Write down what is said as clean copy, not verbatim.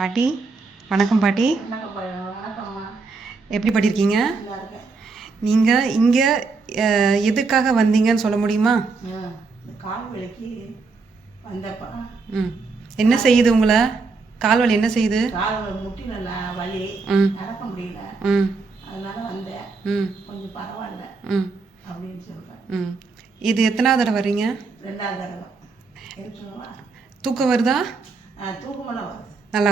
பாட்டி வணக்கம் பாட்டி. வணக்கம்மா. எப்படி பாட்டி இருக்கீங்க? நல்லா இருக்கேன். நீங்கள் இங்கே எதுக்காக வந்தீங்கன்னு சொல்ல முடியுமா? இந்த கால் வலிக்கு வந்தப்பா. என்ன செய்யுது உங்களை? கால் வலி என்ன செய்யுது? கால் முட்டில வலி, நடக்க முடியல. அதனால வந்தேன். கொஞ்சம் பரவாயில்ல அப்படின்னு சொல்கிறேன். இது எத்தனாவது தடவை வர்றீங்க? 2வது தடவை. தூக்கம் வருதா? தூக்கமெல்லாம் வருது. நல்லா